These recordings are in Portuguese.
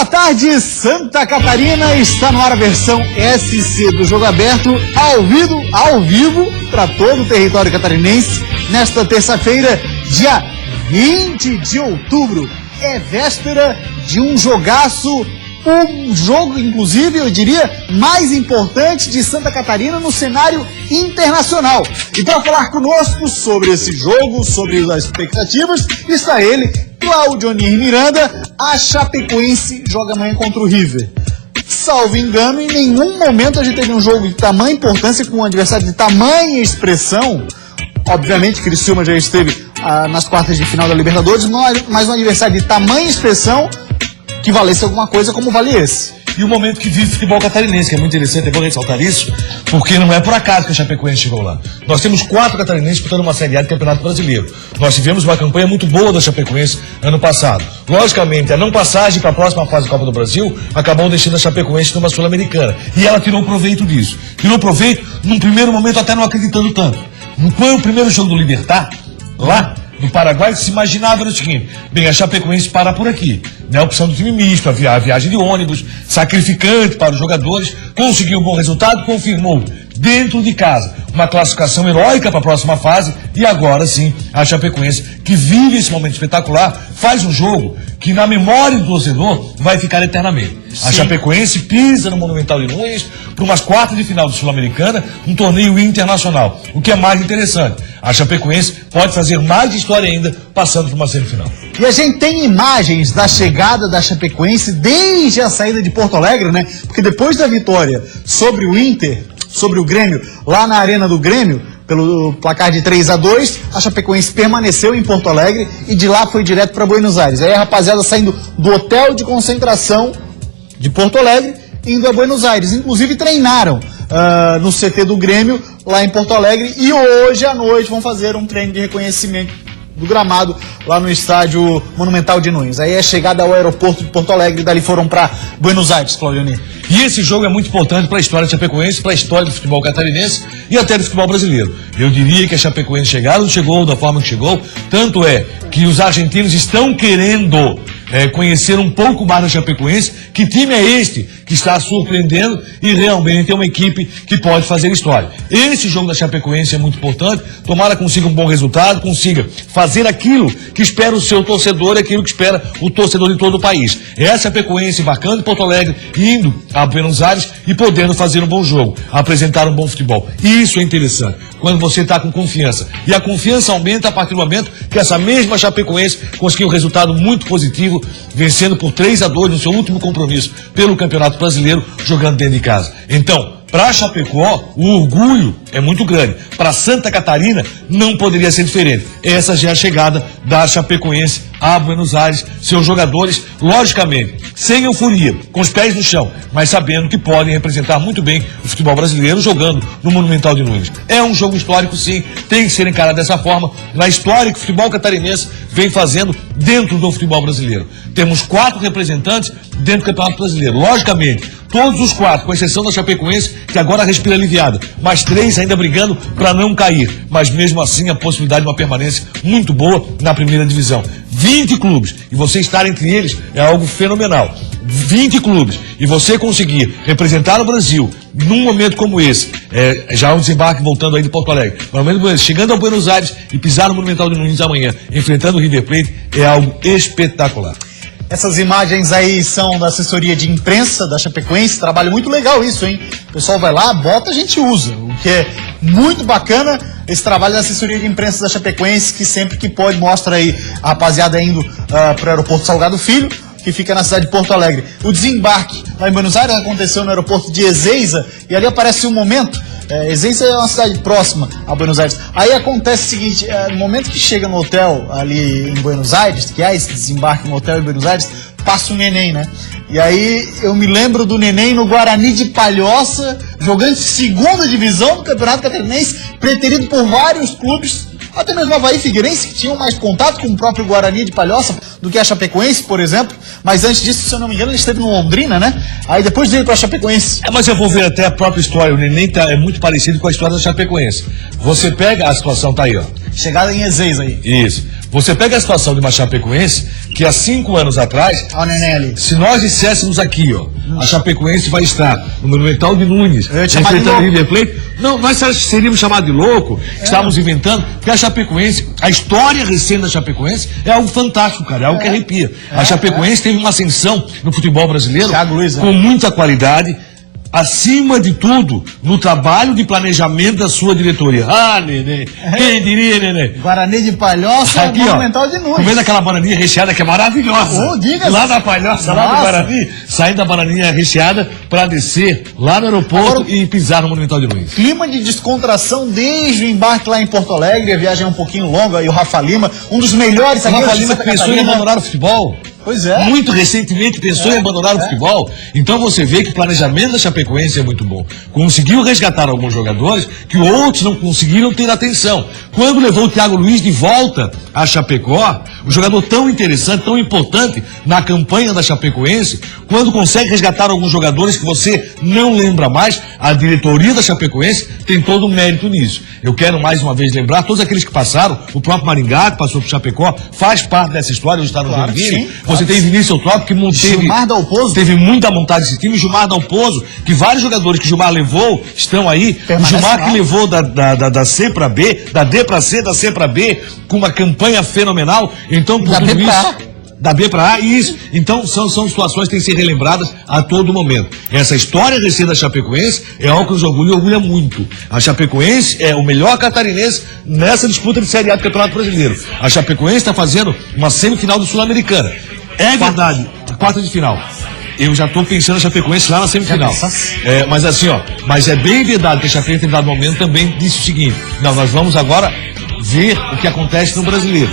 Boa tarde, Santa Catarina. Está no ar a versão SC do Jogo Aberto, ao vivo, para todo o território catarinense, nesta terça-feira, dia 20 de outubro. É véspera de um jogaço, um jogo, inclusive, eu diria, mais importante de Santa Catarina no cenário internacional. E para falar conosco sobre esse jogo, sobre as expectativas, está ele, Claudionir Miranda. A Chapecoense joga amanhã contra o River. Salvo engano, em nenhum momento a gente teve um jogo de tamanha importância com um adversário de tamanha expressão. Obviamente, Criciúma já esteve nas quartas de final da Libertadores, mas um adversário de tamanha expressão que valesse alguma coisa como vale esse. E o momento que vive o futebol catarinense, que é muito interessante, eu vou ressaltar isso, porque não é por acaso que a Chapecoense chegou lá. Nós temos 4 catarinenses disputando uma Série A do Campeonato Brasileiro. Nós tivemos uma campanha muito boa da Chapecoense ano passado. Logicamente, a não passagem para a próxima fase da Copa do Brasil acabou deixando a Chapecoense numa Sul-Americana. E ela tirou proveito disso. Tirou proveito, num primeiro momento, até não acreditando tanto. Quando o primeiro jogo do Libertad, lá no Paraguai, se imaginava o seguinte: bem, a Chapecoense para por aqui, né? A opção do time misto, a viagem de ônibus, sacrificante para os jogadores, conseguiu um bom resultado, confirmou dentro de casa uma classificação heróica para a próxima fase. E agora sim, a Chapecoense, que vive esse momento espetacular, faz um jogo que na memória do torcedor vai ficar eternamente. Sim. A Chapecoense pisa no Monumental de Nunes para umas quartas de final do Sul-Americana, um torneio internacional. O que é mais interessante, a Chapecoense pode fazer mais de história ainda, passando por uma semifinal. E a gente tem imagens da chegada da Chapecoense desde a saída de Porto Alegre, né? Porque depois da vitória sobre o Inter, sobre o Grêmio, lá na Arena do Grêmio, pelo placar de 3-2, a Chapecoense permaneceu em Porto Alegre e de lá foi direto para Buenos Aires. Aí a rapaziada saindo do hotel de concentração de Porto Alegre, indo a Buenos Aires. Inclusive treinaram no CT do Grêmio, lá em Porto Alegre, e hoje à noite vão fazer um treino de reconhecimento do gramado lá no estádio Monumental de Nunes. Aí é chegada ao aeroporto de Porto Alegre e dali foram para Buenos Aires, Claudionir. E esse jogo é muito importante para a história da Chapecoense, para a história do futebol catarinense e até do futebol brasileiro. Eu diria que a Chapecoense chegou da forma que chegou, tanto é que os argentinos estão querendo conhecer um pouco mais da Chapecoense. Que time é este que está surpreendendo e realmente é uma equipe que pode fazer história. Esse jogo da Chapecoense é muito importante. Tomara consiga um bom resultado, consiga fazer aquilo que espera o seu torcedor e aquilo que espera o torcedor de todo o país. É a Chapecoense embarcando em Porto Alegre, indo a Buenos Aires e podendo fazer um bom jogo, apresentar um bom futebol. Isso é interessante, quando você está com confiança. E a confiança aumenta a partir do momento que essa mesma Chapecoense conseguiu um resultado muito positivo, vencendo por 3-2 no seu último compromisso pelo Campeonato Brasileiro, jogando dentro de casa. Então, para a Chapecó, o orgulho é muito grande. Para Santa Catarina, não poderia ser diferente. Essa já é a chegada da Chapecoense a Buenos Aires. Seus jogadores, logicamente, sem euforia, com os pés no chão, mas sabendo que podem representar muito bem o futebol brasileiro jogando no Monumental de Nunes. É um jogo histórico, sim, tem que ser encarado dessa forma, na história que o futebol catarinense vem fazendo dentro do futebol brasileiro. Temos 4 representantes dentro do Campeonato Brasileiro. Logicamente, todos os 4, com exceção da Chapecoense, que agora respira aliviada, mas 3 ainda brigando para não cair. Mas mesmo assim, a possibilidade de uma permanência muito boa na primeira divisão. 20 clubes, e você estar entre eles é algo fenomenal. 20 clubes, e você conseguir representar o Brasil num momento como esse, já um desembarque voltando aí de Porto Alegre, chegando a Buenos Aires e pisar no Monumental de Nunes amanhã, enfrentando o River Plate, é algo espetacular. Essas imagens aí são da assessoria de imprensa da Chapecoense, trabalho muito legal isso, hein? O pessoal vai lá, bota, a gente usa, o que é muito bacana, esse trabalho da assessoria de imprensa da Chapecoense, que sempre que pode mostra aí a rapaziada indo para o aeroporto Salgado Filho, que fica na cidade de Porto Alegre. O desembarque lá em Buenos Aires aconteceu no aeroporto de Ezeiza, e ali aparece um momento. Ezeiza é uma cidade próxima a Buenos Aires. Aí acontece o seguinte, no momento que chega no hotel ali em Buenos Aires, que há esse desembarque no hotel em Buenos Aires, passa o neném, né? E aí eu me lembro do neném no Guarani de Palhoça, jogando segunda divisão do Campeonato Catarinense, preterido por vários clubes, até mesmo Avaí e Figueirense, que tinham mais contato com o próprio Guarani de Palhoça do que a Chapecoense, por exemplo. Mas antes disso, se eu não me engano, ele esteve no Londrina, né? Aí depois veio para a Chapecoense. Mas eu vou ver até a própria história. O neném é muito parecido com a história da Chapecoense. Você pega a situação, tá aí, ó. Chegada em Ezeiza aí. Isso. Você pega a situação de uma Chapecoense que há 5 anos atrás, Olha o neném ali. se nós disséssemos aqui, ó, a Chapecoense vai estar no Monumental de Nunes, Eu ia te chamar de enfrentando o louco. River Plate, não, nós seríamos chamados de louco, estávamos inventando, porque a Chapecoense, a história recente da Chapecoense é algo fantástico, cara, é algo que arrepia. A Chapecoense teve uma ascensão no futebol brasileiro Thiago Luiz, com muita qualidade, acima de tudo, no trabalho de planejamento da sua diretoria. Ah, Nenê, quem diria, Nenê? Guarani de Palhoça, Aqui, ó, Monumental de Nunes. comendo aquela bananinha recheada que é maravilhosa. Oh, diga-se. Lá na Palhoça, lá no Nossa. Guarani, saindo da bananinha recheada para descer lá no aeroporto Agora, e pisar no Monumental de Nunes. clima de descontração desde o embarque lá em Porto Alegre, a viagem é um pouquinho longa, e o Rafa Lima, um dos melhores O Rafa zagueiros de Lima Santa pensou em Catarina. abandonar o futebol. Pois é. Muito recentemente pensou em abandonar o futebol. Então você vê que o planejamento da Chapecoense é muito bom. Conseguiu resgatar alguns jogadores que outros não conseguiram ter atenção. Quando levou o Thiago Luiz de volta a Chapecó, um jogador tão interessante, tão importante na campanha da Chapecoense, quando consegue resgatar alguns jogadores que você não lembra mais, a diretoria da Chapecoense tem todo um mérito nisso. Eu quero mais uma vez lembrar todos aqueles que passaram, o próprio Maringá, que passou por Chapecó, faz parte dessa história, hoje está no Claro, Joinville. sim. Você tem Vinícius Eutrópio, que manteve, Gilmar Dalpozo. teve muita vontade desse time. Gilmar Dalpozo, que vários jogadores que o Gilmar levou estão aí. Permanece O Gilmar lá. que levou da C para B, da D para C, da C para B, com uma campanha fenomenal. Então, por Da tudo B pra isso, A. da B para A, isso. Então, são situações que têm que ser relembradas a todo momento. Essa história recente da Chapecoense é algo que nos orgulha e orgulha muito. A Chapecoense é o melhor catarinense nessa disputa de Série A do Campeonato Brasileiro. A Chapecoense está fazendo uma semifinal do Sul-Americana. É verdade, quarta de final. Eu já estou pensando na Chapecoense lá na semifinal. Mas assim, ó, mas é bem verdade que a Chapecoense, em dado momento, também disse o seguinte: não, nós vamos agora ver o que acontece no brasileiro.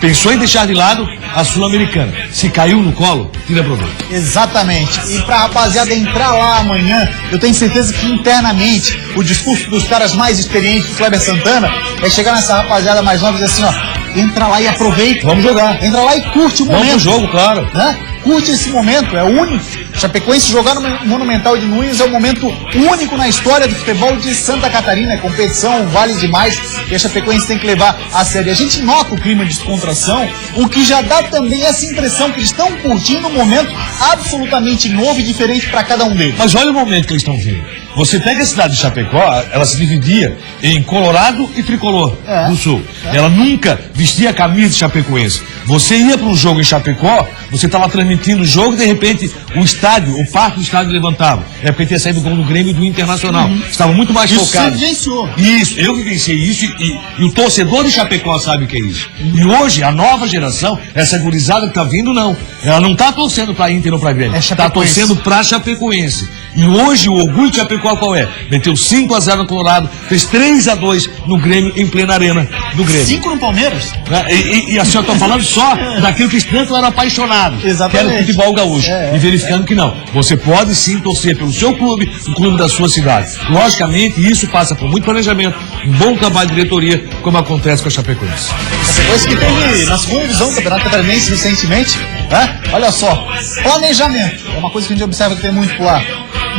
Pensou em deixar de lado a Sul-Americana. Se caiu no colo, tira proveito. Exatamente. E pra rapaziada entrar lá amanhã, eu tenho certeza que internamente o discurso dos caras mais experientes do Kleber Santana é chegar nessa rapaziada mais nova e dizer assim, ó, entra lá e aproveita. Vamos jogar. Entra lá e curte o momento. Vamos pro jogo, claro. Né? Curte esse momento, é único. Chapecoense jogar no Monumental de Nunes é um momento único na história do futebol de Santa Catarina. É competição, vale demais, e a Chapecoense tem que levar a sério. A gente nota o clima de descontração, o que já dá também essa impressão que eles estão curtindo um momento absolutamente novo e diferente para cada um deles. Mas olha o momento que eles estão vindo. Você pega a cidade de Chapecó, ela se dividia em Colorado e Tricolor do Sul. Ela nunca vestia a camisa de chapecoense. Você ia para um jogo em Chapecó, você estava transmitindo o jogo e de repente o estádio, o parque do estádio levantava. É porque tinha saído o gol do Grêmio e do Internacional. Estava muito mais Isso focado. você vivenciou. Isso, eu vivenciei isso e o torcedor de Chapecó sabe o que é isso. E hoje, a nova geração, essa gurizada que está vindo, não. Ela não está torcendo para Inter ou para Grêmio. É Está Chapecoense. torcendo para Chapecoense. E hoje o orgulho de Chapecó qual é? Meteu 5-0 no Colorado, fez 3-2 no Grêmio, em plena arena do Grêmio. 5 no Palmeiras? Né? E assim, eu tô falando só daquilo que tanto era apaixonado. Exatamente. Que era o futebol gaúcho. E verificando que não. Você pode sim torcer pelo seu clube, o clube da sua cidade. Logicamente, isso passa por muito planejamento, um bom trabalho de diretoria, como acontece com a Chapecoense. Chapecoense que teve na segunda divisão do Campeonato Catarinense recentemente, né? Olha só, planejamento. É uma coisa que a gente observa que tem muito por lá.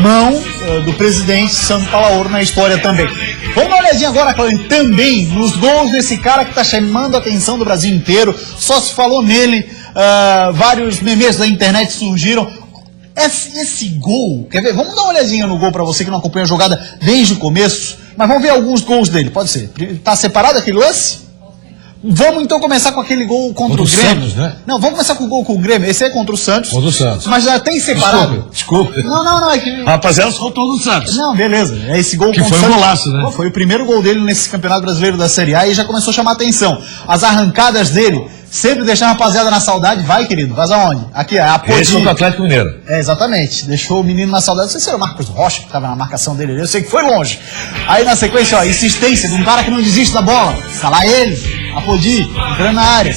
Mão do presidente Sandro Palaoro na história também. Vamos dar uma olhadinha agora, Claudio, também nos gols desse cara que está chamando a atenção do Brasil inteiro. Só se falou nele, vários memes da internet surgiram. Esse gol, quer ver? Vamos dar uma olhadinha no gol para você que não acompanha a jogada desde o começo, mas vamos ver alguns gols dele, pode ser. Tá separado aquele lance? Vamos então começar com aquele gol contra o Grêmio. Santos, né? Não, vamos começar com o gol com o Grêmio. Esse é contra o Santos. Contra o Santos. Mas já tem separado. Desculpa. Não, é que... Rapaziada, só todo o Santos. Não, beleza. É esse gol Que contra foi o um Santos. golaço, né? Pô, foi o primeiro gol dele nesse Campeonato Brasileiro da Série A e já começou a chamar a atenção. As arrancadas dele sempre deixam a rapaziada na saudade. Vai, querido, vai aonde? Aqui, a Esse Apodi. contra o Atlético Mineiro. É, exatamente. Deixou o menino na saudade. Não sei se era o Marcos Rocha que estava na marcação dele. Eu sei que foi longe. Aí na sequência, ó, insistência de um cara que não desiste da bola. Tá lá ele, Apodi, entrando na área.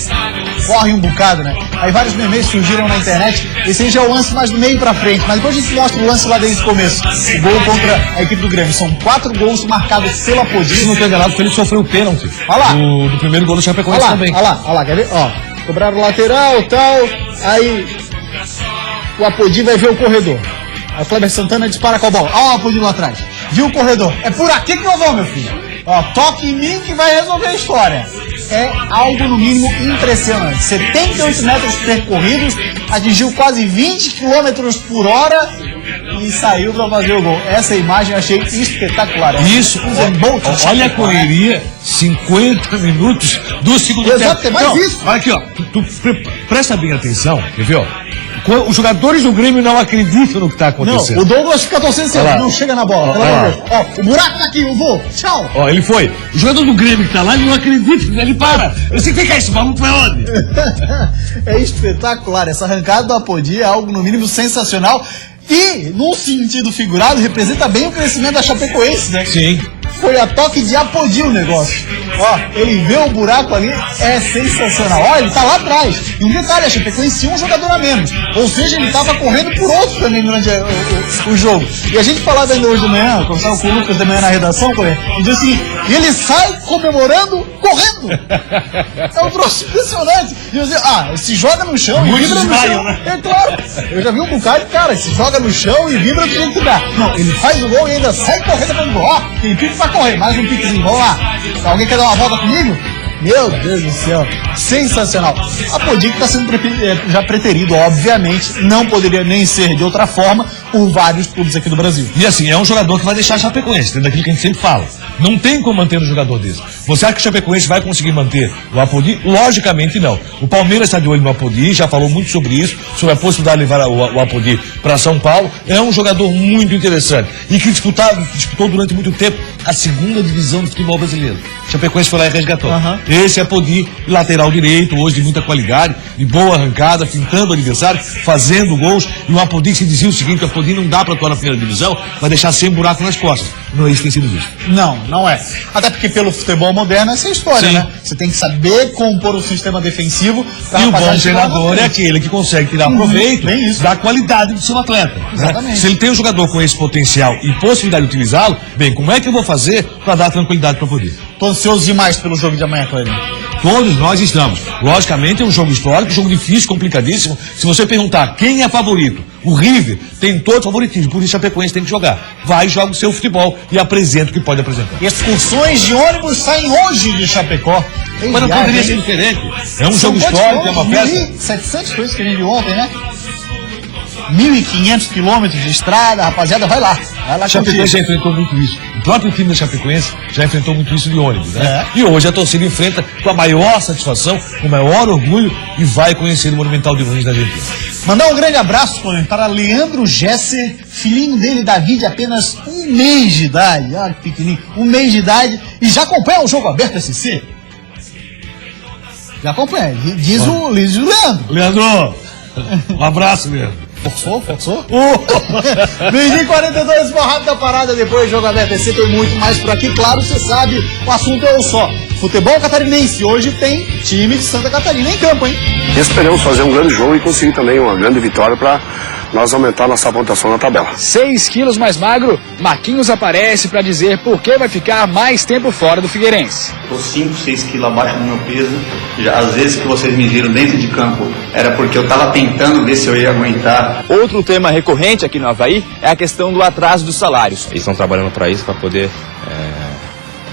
Corre um bocado, né? Aí vários memes surgiram na internet. Esse aí já é o lance mais do meio pra frente. Mas depois a gente mostra o lance lá desde o começo. O gol contra a equipe do Grêmio. São 4 gols marcados pelo Apodi. Se não estou enganado, ele sofreu o pênalti. Olha lá. Do primeiro gol do Chapecoense Olha lá, também. olha lá, quer ver? Ó, cobraram o lateral e tal, aí o Apodi vai ver o corredor. Aí o Kleber Santana dispara com a bola. Ó o Apodi lá atrás. Viu o corredor. É por aqui que eu vou, meu filho. Ó, toque em mim que vai resolver a história. é algo no mínimo impressionante. 78 metros percorridos, atingiu quase 20 km por hora e saiu para fazer o gol. Essa imagem eu achei espetacular. Isso, olha a correria, 50 minutos do segundo tempo. Exato, tem mais isso. Olha aqui, ó, tu presta bem atenção, quer ver, ó? Os jogadores do Grêmio não acreditam no que está acontecendo. Não, o Douglas fica torcendo assim, não chega na bola. Pelo amor de Deus. Ó, o buraco tá aqui, eu vou. Tchau. Ó, ele foi. O jogador do Grêmio que tá lá, ele não acredita, ele para. Eu sei que é isso, vamos pra onde? É espetacular. Essa arrancada do Apodi é algo no mínimo sensacional. E, num sentido figurado, representa bem o crescimento da Chapecoense, né? Sim. Foi a toque de Apodi o negócio. Ó, ele vê o buraco ali, é sensacional. Ó, ele tá lá atrás. E um detalhe, a Chapecoense tinha um jogador a menos. Ou seja, ele tava correndo por outro também durante o jogo. E a gente falava ainda hoje de manhã, conversava com o Lucas de manhã na redação, e disse assim, e ele sai comemorando, correndo. É um troço impressionante. E eu dizia, se joga no chão e vibra no chão. Né? É claro. Eu já vi um bocado de cara, se joga no chão e vibra do jeito que dá. Não, ele faz o gol e ainda sai correndo para o gol. Ó, tem pique pra correr, mais um piquezinho, vamos lá. Alguém quer dar uma volta comigo? Meu Deus do céu, sensacional. A Podic está sendo já preterido, obviamente, não poderia nem ser de outra forma por vários clubes aqui do Brasil. E assim, é um jogador que vai deixar a Chapecoense, dentro daquilo que a gente sempre fala. Não tem como manter um jogador desse. Você acha que a Chapecoense vai conseguir manter o Apodi? Logicamente não. O Palmeiras está de olho no Apodi, já falou muito sobre isso, sobre a possibilidade de levar o Apodi para São Paulo. É um jogador muito interessante e que disputou durante muito tempo a segunda divisão do futebol brasileiro. A Chapecoense foi lá e resgatou. Esse Apodi, lateral direito, hoje de muita qualidade, de boa arrancada, pintando o adversário, fazendo gols. E o Apodi se dizia o seguinte, o Apodi não dá para atuar na primeira divisão, vai deixar sem buraco nas costas. Não é isso que tem sido visto. Não é. Até porque pelo futebol moderno essa é a história, né? Você tem que saber compor o sistema defensivo. E o bom treinador é aquele que consegue tirar proveito da qualidade do seu atleta. Exatamente. Né? Se ele tem um jogador com esse potencial e possibilidade de utilizá-lo, bem, como é que eu vou fazer para dar tranquilidade para o Apodi? Tô ansioso demais pelo jogo de amanhã, Clarinho. Todos nós estamos. Logicamente é um jogo histórico, um jogo difícil, complicadíssimo. Se você perguntar quem é favorito, o River tem todo favoritismo, por isso a Chapecoense tem que jogar. Vai e joga o seu futebol e apresenta o que pode apresentar. Excursões de ônibus saem hoje de Chapecó. Mas não poderia ser diferente. É um jogo histórico, é uma festa. 1.700 coisas que a gente viu ontem, né? 1.500 quilômetros de estrada, rapaziada, vai lá. A Chapecoense já enfrentou muito isso. O próprio time da Chapecoense já enfrentou muito isso de ônibus, né? E hoje a torcida enfrenta com a maior satisfação, com o maior orgulho e vai conhecer o Monumental de Nunes da Argentina. Mandar um grande abraço para Leandro Gesser, filhinho dele, Davi, de apenas 1 mês de idade. Olha que pequenininho, 1 mês de idade. E já acompanha o Jogo Aberto SC? Já acompanha, diz o Leandro. Leandro, um abraço, Leandro. Forçou? 20h42, uma rápida parada depois do Jogo Aberto SC, tem muito mais por aqui. Claro, você sabe, o assunto é um só. Futebol catarinense, hoje tem time de Santa Catarina em campo, hein? Esperamos fazer um grande jogo e conseguir também uma grande vitória para nós aumentar nossa pontuação na tabela. 6 quilos mais magro, Marquinhos aparece para dizer por que vai ficar mais tempo fora do Figueirense. Estou 5, 6 quilos abaixo do meu peso. Já, às vezes que vocês me viram dentro de campo, era porque eu estava tentando ver se eu ia aguentar. Outro tema recorrente aqui no Avaí é a questão do atraso dos salários. Eles estão trabalhando para isso, para poder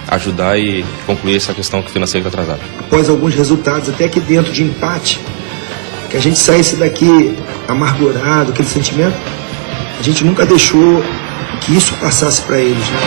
ajudar e concluir essa questão financeira que está atrasada. Após alguns resultados, até aqui dentro de empate, que a gente saísse daqui amargurado, aquele sentimento, a gente nunca deixou que isso passasse para eles, né?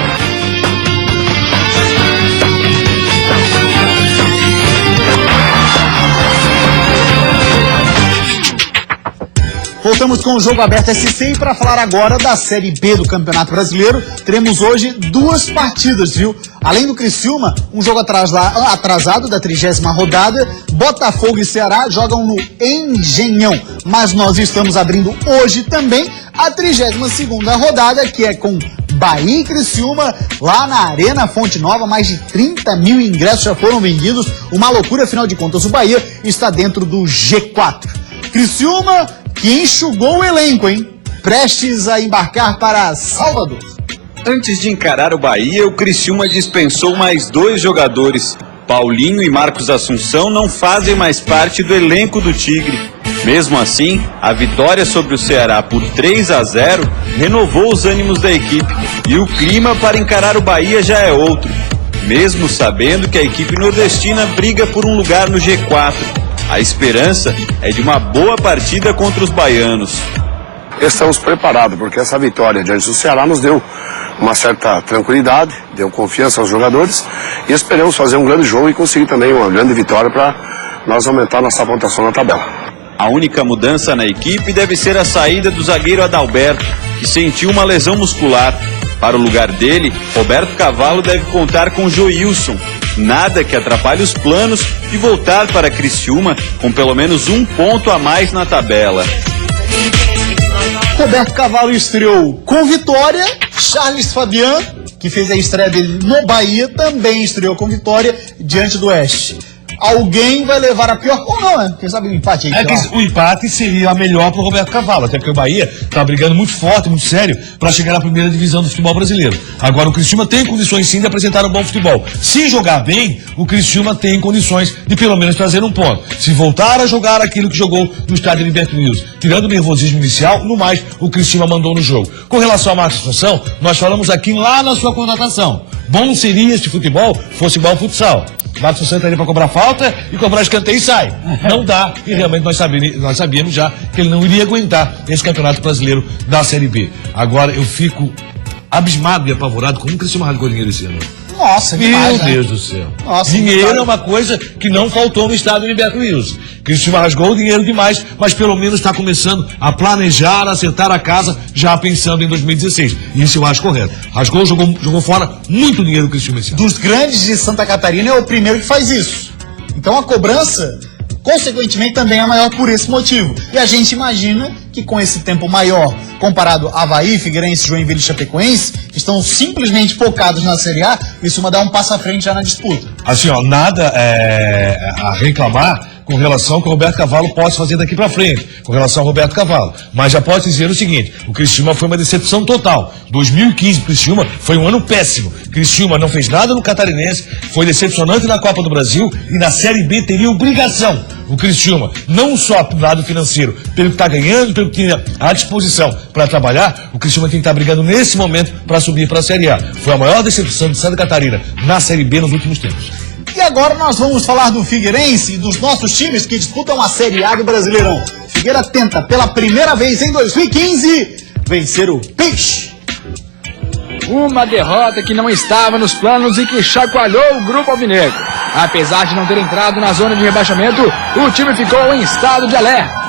Voltamos com o Jogo Aberto SC e para falar agora da Série B do Campeonato Brasileiro, teremos hoje 2 partidas, viu? Além do Criciúma, um jogo atrasado da 30ª rodada, Botafogo e Ceará jogam no Engenhão. Mas nós estamos abrindo hoje também a 32ª rodada, que é com Bahia e Criciúma, lá na Arena Fonte Nova. Mais de 30 mil ingressos já foram vendidos, uma loucura, afinal de contas o Bahia está dentro do G4. Criciúma, que enxugou o elenco, hein? Prestes a embarcar para Salvador. Antes de encarar o Bahia, o Criciúma dispensou mais 2 jogadores. Paulinho e Marcos Assunção não fazem mais parte do elenco do Tigre. Mesmo assim, a vitória sobre o Ceará por 3-0 renovou os ânimos da equipe. E o clima para encarar o Bahia já é outro. mesmo sabendo que a equipe nordestina briga por um lugar no G4. A esperança é de uma boa partida contra os baianos. Estamos preparados, porque essa vitória diante do Ceará nos deu uma certa tranquilidade, deu confiança aos jogadores e esperamos fazer um grande jogo e conseguir também uma grande vitória para nós aumentar nossa pontuação na tabela. A única mudança na equipe deve ser a saída do zagueiro Adalberto, que sentiu uma lesão muscular. Para o lugar dele, Roberto Cavalo deve contar com Joilson. Nada que atrapalhe os planos de voltar para Criciúma com pelo menos um ponto a mais na tabela. Roberto Cavalo estreou com vitória. Charles Fabian, que fez a estreia dele no Bahia, também estreou com vitória diante do Oeste. Alguém vai levar a pior ou não, né? Quem sabe o empate aí? É que o empate seria a melhor para o Roberto Cavalo, até porque o Bahia está brigando muito forte, muito sério, para chegar na primeira divisão do futebol brasileiro. Agora o Criciúma tem condições sim de apresentar um bom futebol. Se jogar bem, o Criciúma tem condições de pelo menos trazer um ponto. Se voltar a jogar aquilo que jogou no estádio Liberto News, tirando o nervosismo inicial, no mais, o Criciúma mandou no jogo. Com relação à Marcos Assunção, nós falamos aqui lá na sua contratação. Bom seria este futebol fosse igual ao futsal. Marcos Assunção estaria para cobrar falta e cobrar escanteio e sai. Não dá. E realmente nós sabíamos já que ele não iria aguentar esse campeonato brasileiro da Série B. Agora eu fico abismado e apavorado como o Criciúma rasgou dinheiro esse ano. Nossa, demais, Meu né? Deus do céu. Nossa, dinheiro demais. é uma coisa que não faltou no estado do Liberto News. Criciúma rasgou dinheiro demais, mas pelo menos está começando a planejar, a acertar a casa, já pensando em 2016. E isso eu acho correto. Rasgou, jogou fora muito dinheiro o Criciúma esse ano. Dos grandes de Santa Catarina é o primeiro que faz isso. Então a cobrança, consequentemente, também é maior por esse motivo. E a gente imagina que com esse tempo maior, comparado a Avaí, Figueirense, Joinville e Chapecoense, que estão simplesmente focados na Série A, isso vai dar um passo à frente já na disputa. Assim, ó, nada a reclamar com relação ao que o Roberto Cavalo possa fazer daqui pra frente, com relação ao Roberto Cavalo. Mas já posso dizer o seguinte, o Criciúma foi uma decepção total. 2015 o Criciúma foi um ano péssimo. Criciúma não fez nada no Catarinense, foi decepcionante na Copa do Brasil e na Série B teria obrigação. O Criciúma, não só do lado financeiro, pelo que está ganhando, pelo que tinha à disposição para trabalhar, o Criciúma tem que estar brigando nesse momento para subir para a Série A. Foi a maior decepção de Santa Catarina na Série B nos últimos tempos. E agora nós vamos falar do Figueirense e dos nossos times que disputam a Série A do Brasileirão. Figueira tenta pela primeira vez em 2015 vencer o Peixe. Uma derrota que não estava nos planos e que chacoalhou o grupo alvinegro. Apesar de não ter entrado na zona de rebaixamento, o time ficou em estado de alerta.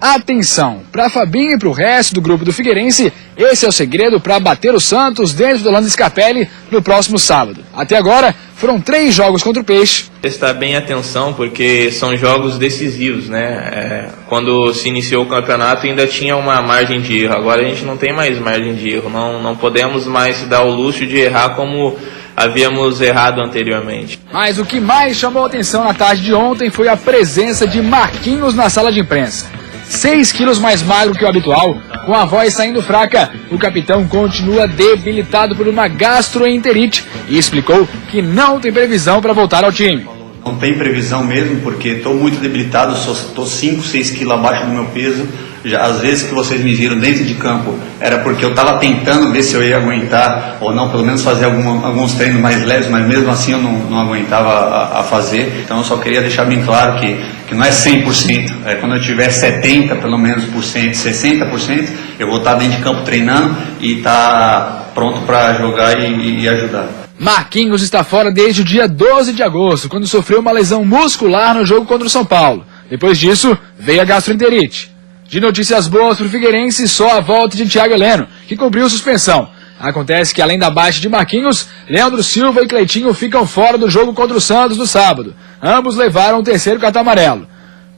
Atenção, para Fabinho e para o resto do grupo do Figueirense, esse é o segredo para bater o Santos dentro do Orlando Scarpelli no próximo sábado. Até agora, foram 3 jogos contra o Peixe. Prestar bem atenção, porque são jogos decisivos, né? Quando se iniciou o campeonato ainda tinha uma margem de erro, agora a gente não tem mais margem de erro, não podemos mais se dar o luxo de errar como havíamos errado anteriormente. Mas o que mais chamou a atenção na tarde de ontem foi a presença de Marquinhos na sala de imprensa. 6 quilos mais magro que o habitual, com a voz saindo fraca, o capitão continua debilitado por uma gastroenterite e explicou que não tem previsão para voltar ao time. Não tem previsão mesmo, porque estou muito debilitado, estou 5, 6 quilos abaixo do meu peso. Já, às vezes que vocês me viram dentro de campo, era porque eu estava tentando ver se eu ia aguentar ou não, pelo menos fazer alguns treinos mais leves, mas mesmo assim eu não aguentava a fazer. Então eu só queria deixar bem claro que não é 100%. Quando eu tiver 70% pelo menos, 60%, eu vou estar dentro de campo treinando e estar pronto para jogar e ajudar. Marquinhos está fora desde o dia 12 de agosto, quando sofreu uma lesão muscular no jogo contra o São Paulo. Depois disso, veio a gastroenterite. De notícias boas para o Figueirense, só a volta de Thiago Heleno, que cumpriu suspensão. Acontece que, além da baixa de Marquinhos, Leandro Silva e Cleitinho ficam fora do jogo contra o Santos no sábado. Ambos levaram o 3º cartão amarelo.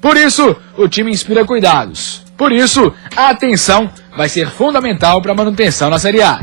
Por isso, o time inspira cuidados. Por isso, a atenção vai ser fundamental para a manutenção na Série A.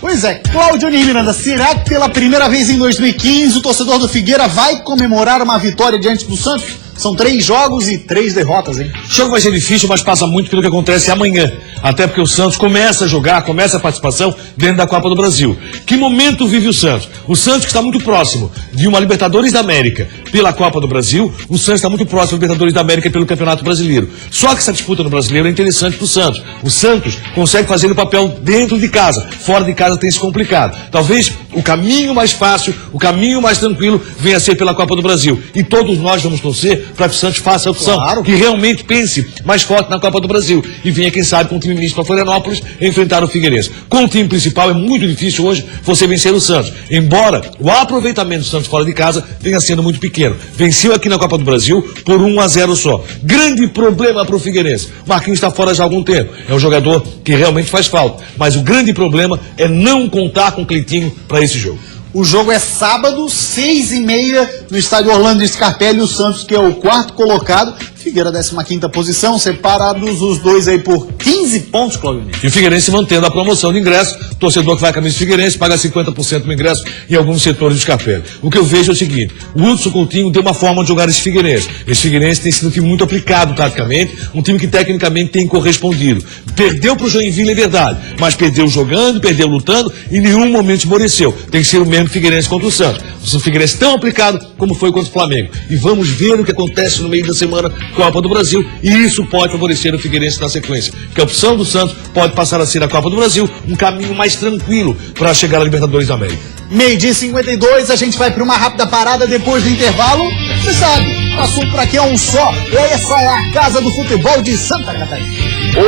Pois é, Cláudio Miranda, será que pela primeira vez em 2015 o torcedor do Figueira vai comemorar uma vitória diante do Santos? São 3 jogos e 3 derrotas, hein? O jogo vai ser difícil, mas passa muito pelo que acontece amanhã. Até porque o Santos começa a jogar, começa a participação dentro da Copa do Brasil. Que momento vive o Santos? O Santos que está muito próximo de uma Libertadores da América pela Copa do Brasil, o Santos está muito próximo da Libertadores da América pelo Campeonato Brasileiro. Só que essa disputa no Brasileiro é interessante para o Santos. O Santos consegue fazer o papel dentro de casa. Fora de casa tem se complicado. Talvez o caminho mais fácil, o caminho mais tranquilo venha a ser pela Copa do Brasil. E todos nós vamos torcer para que o Santos faça a opção, que realmente pense mais forte na Copa do Brasil. E venha, quem sabe, com o time misto para Florianópolis enfrentar o Figueirense. Com o time principal é muito difícil hoje você vencer o Santos. Embora o aproveitamento do Santos fora de casa venha sendo muito pequeno. Venceu aqui na Copa do Brasil por 1-0 só. Grande problema para o Figueirense. Marquinhos está fora já há algum tempo. É um jogador que realmente faz falta. Mas o grande problema é não contar com o Cleitinho para esse jogo. O jogo é sábado, 6h30, no estádio Orlando Scarpelli, o Santos, que é o 4º colocado, Figueira 15ª posição, separados os dois aí por 15 pontos, Claudio. E o Figueirense mantendo a promoção de ingresso, torcedor que vai a camisa do Figueirense paga 50% do ingresso em alguns setores do Scarpelli. O que eu vejo é o seguinte, o Hudson Coutinho deu uma forma de jogar esse Figueirense. Esse Figueirense tem sido um time muito aplicado taticamente, um time que tecnicamente tem correspondido. Perdeu para o Joinville, é verdade, mas perdeu jogando, perdeu lutando e em nenhum momento esmoreceu. Tem que ser o mesmo Figueirense contra o Santos. O Figueirense tão aplicado como foi contra o Flamengo. E vamos ver o que acontece no meio da semana Copa do Brasil. E isso pode favorecer o Figueirense na sequência. Que a opção do Santos pode passar a ser a Copa do Brasil um caminho mais tranquilo para chegar à Libertadores da América. 12h52, a gente vai para uma rápida parada depois do intervalo. Você sabe, o assunto por aqui é um só. Essa é a Casa do Futebol de Santa Catarina.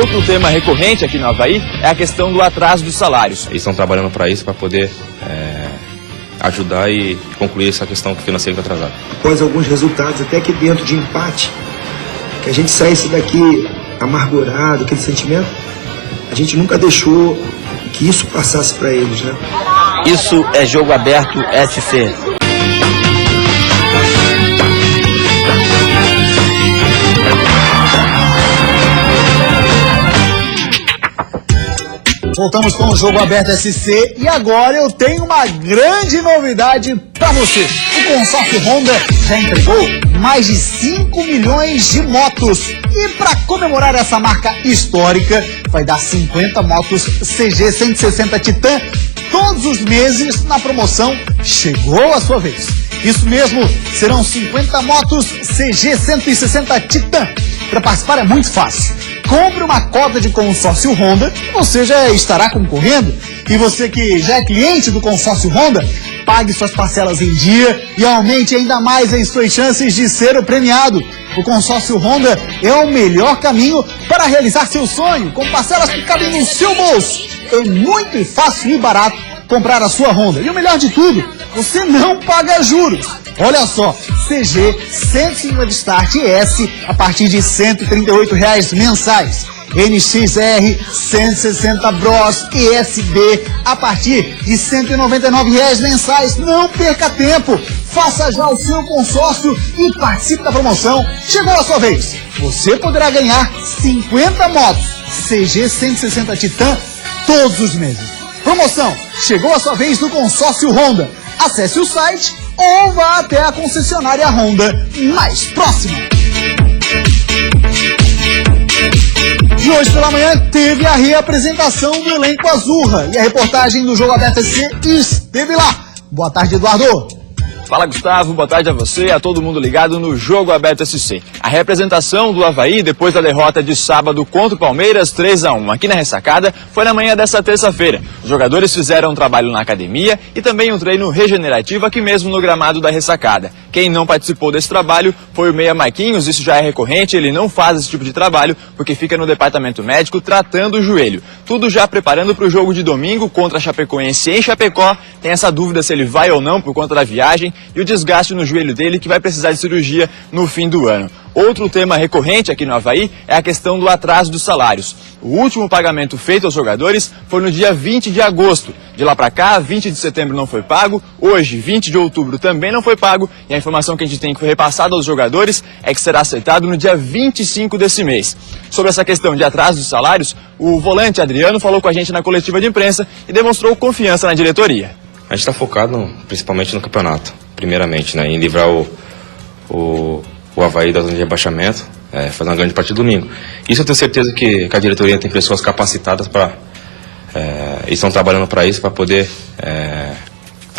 Outro tema recorrente aqui no Avaí é a questão do atraso dos salários. Eles estão trabalhando para isso, para poder ajudar e concluir essa questão financeira atrasada. Após alguns resultados, até que dentro de empate, que a gente saísse daqui amargurado, aquele sentimento, a gente nunca deixou que isso passasse para eles, né? Isso é Jogo Aberto SC. Voltamos com o Jogo Aberto SC e agora eu tenho uma grande novidade para você. O consórcio Honda já entregou mais de 5 milhões de motos. E para comemorar essa marca histórica, vai dar 50 motos CG 160 Titan todos os meses na promoção Chegou a Sua Vez. Isso mesmo, serão 50 motos CG 160 Titan. Para participar é muito fácil. Compre uma cota de consórcio Honda, você já estará concorrendo. E você que já é cliente do consórcio Honda, pague suas parcelas em dia e aumente ainda mais as suas chances de ser o premiado. O consórcio Honda é o melhor caminho para realizar seu sonho, com parcelas que cabem no seu bolso. É muito fácil e barato comprar a sua Honda. E o melhor de tudo, você não paga juros. Olha só, CG 150 Start S a partir de R$ 138 mensais. NXR 160 Bros ESB a partir de R$ 199 mensais. Não perca tempo, faça já o seu consórcio e participe da promoção. Chegou a sua vez, você poderá ganhar 50 motos CG 160 Titan todos os meses. Promoção, chegou a sua vez no consórcio Honda. Acesse o site ou vá até a concessionária Honda mais próxima. E hoje pela manhã teve a reapresentação do elenco Azurra e a reportagem do Jogo Aberto SC esteve lá. Boa tarde, Eduardo. Fala, Gustavo, boa tarde a você e a todo mundo ligado no Jogo Aberto SC. A representação do Avaí depois da derrota de sábado contra o Palmeiras 3-1 aqui na Ressacada foi na manhã dessa terça-feira. Os jogadores fizeram um trabalho na academia e também um treino regenerativo aqui mesmo no gramado da Ressacada. Quem não participou desse trabalho foi o Meia Marquinhos, isso já é recorrente, ele não faz esse tipo de trabalho porque fica no departamento médico tratando o joelho. Tudo já preparando para o jogo de domingo contra a Chapecoense em Chapecó. Tem essa dúvida se ele vai ou não por conta da viagem e o desgaste no joelho dele que vai precisar de cirurgia no fim do ano. Outro tema recorrente aqui no Avaí é a questão do atraso dos salários. O último pagamento feito aos jogadores foi no dia 20 de agosto. De lá para cá, 20 de setembro não foi pago, hoje, 20 de outubro, também não foi pago, e a informação que a gente tem que foi repassada aos jogadores é que será acertado no dia 25 desse mês. Sobre essa questão de atraso dos salários, o volante Adriano falou com a gente na coletiva de imprensa e demonstrou confiança na diretoria. A gente está focado principalmente no campeonato, primeiramente, né, em livrar o Avaí da zona de rebaixamento, fazer uma grande partida domingo. Isso eu tenho certeza que a diretoria tem pessoas capacitadas para... e estão trabalhando para isso, para poder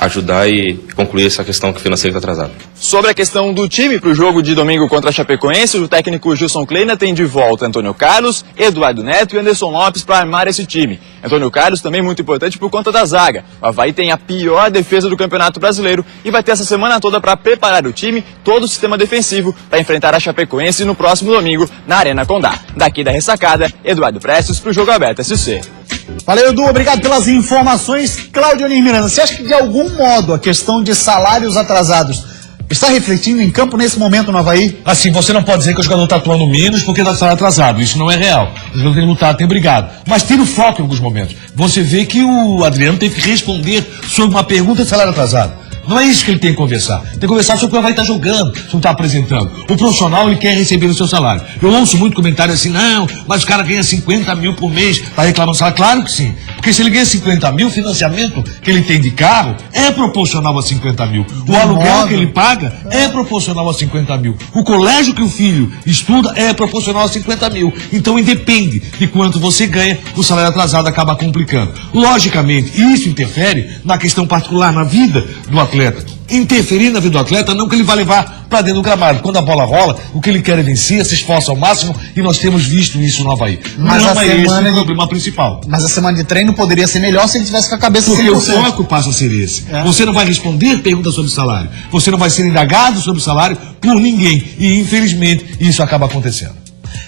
ajudar e concluir essa questão que o financeiro está atrasado. Sobre a questão do time para o jogo de domingo contra a Chapecoense, o técnico Gilson Kleina tem de volta Antônio Carlos, Eduardo Neto e Anderson Lopes para armar esse time. Antônio Carlos também muito importante por conta da zaga. O Avaí tem a pior defesa do Campeonato Brasileiro e vai ter essa semana toda para preparar o time, todo o sistema defensivo, para enfrentar a Chapecoense no próximo domingo na Arena Condá. Daqui da Ressacada, Eduardo Prestes para o Jogo Aberto SC. Valeu, Edu, obrigado pelas informações. Cláudio Miranda, você acha que de algum modo a questão de salários atrasados está refletindo em campo nesse momento no Avaí? Assim, você não pode dizer que o jogador está atuando menos porque está salário atrasado. Isso não é real. O jogador tem lutado, tem brigado. Mas tira o foco em alguns momentos. Você vê que o Adriano teve que responder sobre uma pergunta de salário atrasado. Não é isso que ele tem que conversar. Tem que conversar sobre o que o Avaí está jogando, sobre o que está apresentando. O profissional, ele quer receber o seu salário. Eu ouço muito comentário assim, não, mas o cara ganha 50 mil por mês, está reclamando salário. Claro que sim. Porque se ele ganha 50 mil, o financiamento que ele tem de carro é proporcional a 50 mil. O aluguel que ele paga é proporcional a 50 mil. O colégio que o filho estuda é proporcional a 50 mil. Então, independe de quanto você ganha, o salário atrasado acaba complicando. Logicamente, isso interfere na questão particular, na vida do atleta. Interferir na vida do atleta, não que ele vai levar para dentro do gramado. Quando a bola rola, o que ele quer é vencer, se esforça ao máximo, e nós temos visto isso no Avaí. Mas não a é esse semana o problema principal. Mas a semana de treino poderia ser melhor se ele tivesse com a cabeça porque 100%. o foco passa a ser esse. Você não vai responder perguntas sobre salário. Você não vai ser indagado sobre salário por ninguém. E, infelizmente, isso acaba acontecendo.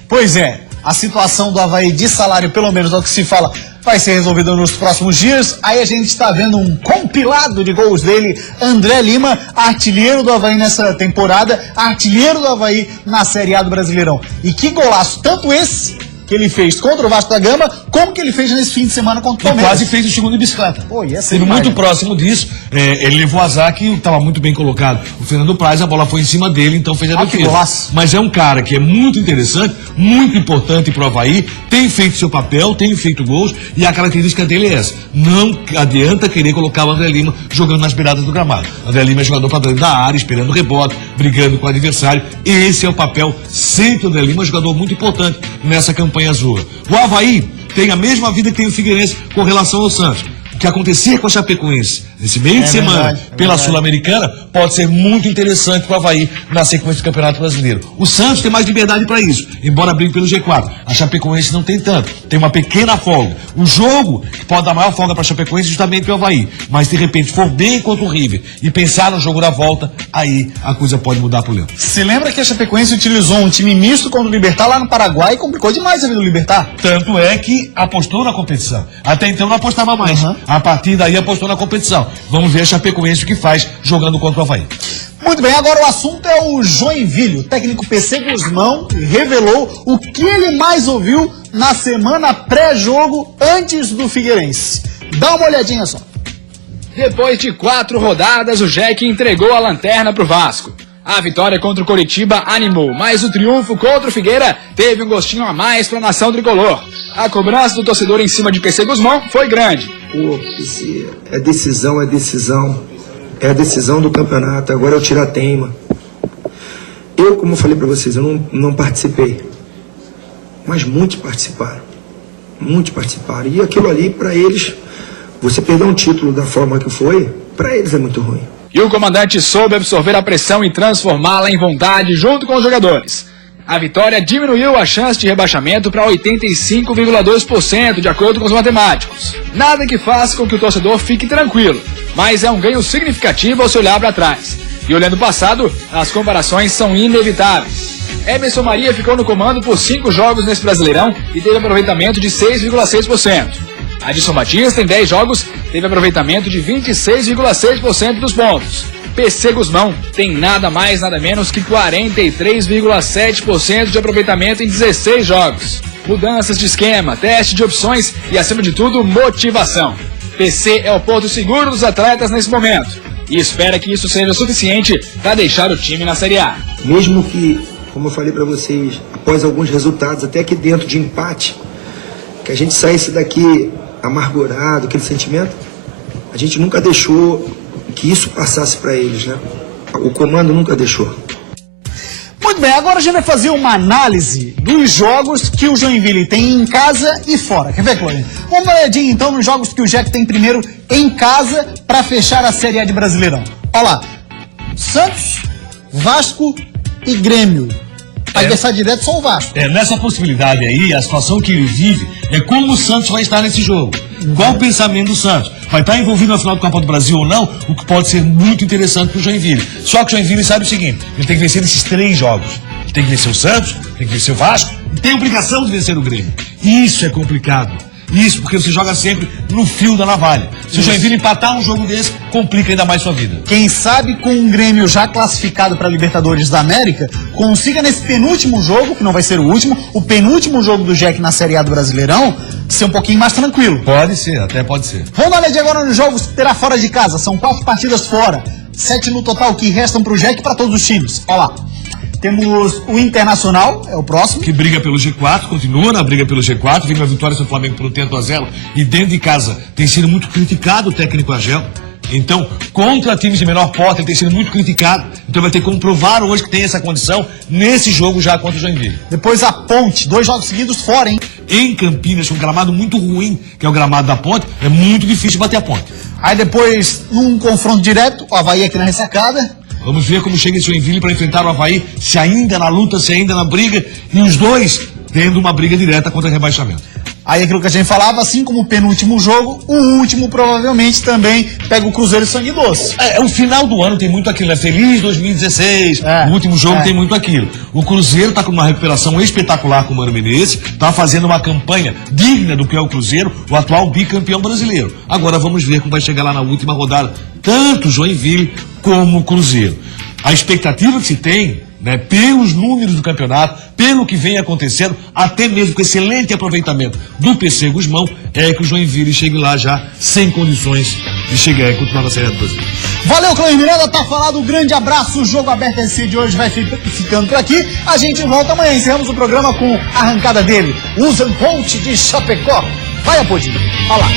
Pois é, a situação do Avaí de salário, pelo menos é o que se fala, vai ser resolvida nos próximos dias. Aí a gente está vendo um compilado de gols dele, André Lima, artilheiro do Avaí nessa temporada, artilheiro do Avaí na Série A do Brasileirão. E que golaço, tanto esse que ele fez contra o Vasco da Gama, como que ele fez nesse fim de semana contra o E Palmeiras. quase fez o segundo em bicicleta. Pô, ia ser Esteve demais, muito né? próximo disso. Ele levou azar que estava muito bem colocado. O Fernando Praz, a bola foi em cima dele, então fez a Ah, que defesa. golaço. Mas é um cara que é muito interessante, muito importante pro Avaí, tem feito seu papel, tem feito gols, e a característica dele é essa. Não adianta querer colocar o André Lima jogando nas beiradas do gramado. O André Lima é jogador para dentro da área, esperando o rebote, brigando com o adversário. Esse é o papel sempre do André Lima, jogador muito importante nessa campanha azul. O Avaí tem a mesma vida que tem o Figueirense com relação ao Santos. O que acontecer com a Chapecoense nesse meio de semana pela Sul-Americana pode ser muito interessante para o Avaí na sequência do Campeonato Brasileiro. O Santos tem mais liberdade para isso, embora brigue pelo G4. A Chapecoense não tem tanto, tem uma pequena folga. O jogo que pode dar maior folga para a Chapecoense é justamente o Avaí. Mas de repente for bem contra o River e pensar no jogo da volta, aí a coisa pode mudar pro Leão. Se lembra que a Chapecoense utilizou um time misto contra o Libertad lá no Paraguai e complicou demais a vida do Libertad? Tanto é que apostou na competição. Até então não apostava mais. A partir daí apostou na competição. Vamos ver a Chapecoense o que faz jogando contra o Avaí. Muito bem, agora o assunto é o Joinville. O técnico PC Guzmão revelou o que ele mais ouviu na semana pré-jogo antes do Figueirense. Dá uma olhadinha só. Depois de 4 rodadas, o Jack entregou a lanterna pro Vasco. A vitória contra o Coritiba animou, mas o triunfo contra o Figueira teve um gostinho a mais para a nação tricolor. A cobrança do torcedor em cima de PC Guzmão foi grande. Pô, é decisão. É a decisão do campeonato, agora é o tira-teima. Eu, como eu falei para vocês, eu não participei. Mas muitos participaram. Muitos participaram. E aquilo ali, para eles, você perder um título da forma que foi, para eles é muito ruim. E o comandante soube absorver a pressão e transformá-la em vontade junto com os jogadores. A vitória diminuiu a chance de rebaixamento para 85,2%, de acordo com os matemáticos. Nada que faça com que o torcedor fique tranquilo, mas é um ganho significativo ao se olhar para trás. E olhando o passado, as comparações são inevitáveis. Emerson Maria ficou no comando por 5 jogos nesse Brasileirão e teve aproveitamento de 6,6%. Adilson Batista, em 10 jogos, teve aproveitamento de 26,6% dos pontos. PC Guzmão tem nada mais, nada menos que 43,7% de aproveitamento em 16 jogos. Mudanças de esquema, teste de opções e, acima de tudo, motivação. PC é o porto seguro dos atletas nesse momento e espera que isso seja suficiente para deixar o time na Série A. Mesmo que, como eu falei para vocês, após alguns resultados, até aqui dentro de empate, que a gente saísse daqui amargurado, aquele sentimento, a gente nunca deixou que isso passasse para eles, né? O comando nunca deixou. Muito Muito bem, agora a gente vai fazer uma análise dos jogos que o Joinville tem em casa e fora. Quer ver, Chloe? Vamos dar uma olhadinha então nos jogos que o Jack tem primeiro em casa para fechar a Série A de Brasileirão. Olha lá, Santos, Vasco e Grêmio. Adversário direto só o Vasco. Nessa possibilidade aí, a situação que ele vive é como o Santos vai estar nesse jogo. Qual o pensamento do Santos? Vai estar envolvido na final do Copa do Brasil ou não? O que pode ser muito interessante para o Joinville. Só que o Joinville sabe o seguinte, ele tem que vencer esses 3 jogos. Ele tem que vencer o Santos, tem que vencer o Vasco e tem a obrigação de vencer o Grêmio. Isso é complicado. Isso, porque você joga sempre no fio da navalha. Se o Joinville empatar um jogo desse, complica ainda mais sua vida. Quem sabe com um Grêmio já classificado para Libertadores da América, consiga nesse penúltimo jogo, que não vai ser o último, o penúltimo jogo do Jack na Série A do Brasileirão, ser um pouquinho mais tranquilo. Pode ser, até pode ser. Vamos dar uma olhadinha agora nos jogos que terá fora de casa. São 4 partidas fora, 7 no total que restam para o Jack e para todos os times. Olha lá. Temos o Internacional, é o próximo. Que briga pelo G4, continua na briga pelo G4, vem uma vitória sobre o Flamengo por 1-0 e dentro de casa tem sido muito criticado o técnico Agel. Então, contra times de menor porte, ele tem sido muito criticado. Então vai ter que comprovar hoje que tem essa condição nesse jogo já contra o Joinville. Depois a Ponte, 2 jogos seguidos fora, hein? Em Campinas, com um gramado muito ruim, que é o gramado da Ponte, é muito difícil bater a Ponte. Aí depois, num confronto direto, o Avaí aqui na ressacada. Vamos ver como chega esse Joinville para enfrentar o Avaí, se ainda na luta, se ainda na briga, e os dois tendo uma briga direta contra o rebaixamento. Aí aquilo que a gente falava, assim como o penúltimo jogo, o último provavelmente também pega o Cruzeiro Sangue Doce. O final do ano tem muito aquilo, né? Feliz 2016, o último jogo tem muito aquilo. O Cruzeiro está com uma recuperação espetacular com o Mano Menezes, está fazendo uma campanha digna do que é o Cruzeiro, o atual bicampeão brasileiro. Agora vamos ver como vai chegar lá na última rodada, tanto o Joinville como o Cruzeiro. A expectativa que se tem, né, pelos números do campeonato, pelo que vem acontecendo, até mesmo com excelente aproveitamento do PC Gusmão, é que o Joinville chegue lá já sem condições de chegar e continuar na Série A do Brasil. Valeu, Cláudio Miranda, tá falado, um grande abraço, o Jogo Aberto SC de hoje vai ficando por aqui, a gente volta amanhã, encerramos o programa com a arrancada dele, Usain Bolt de Chapecó. Vai, Apodinho, olha lá.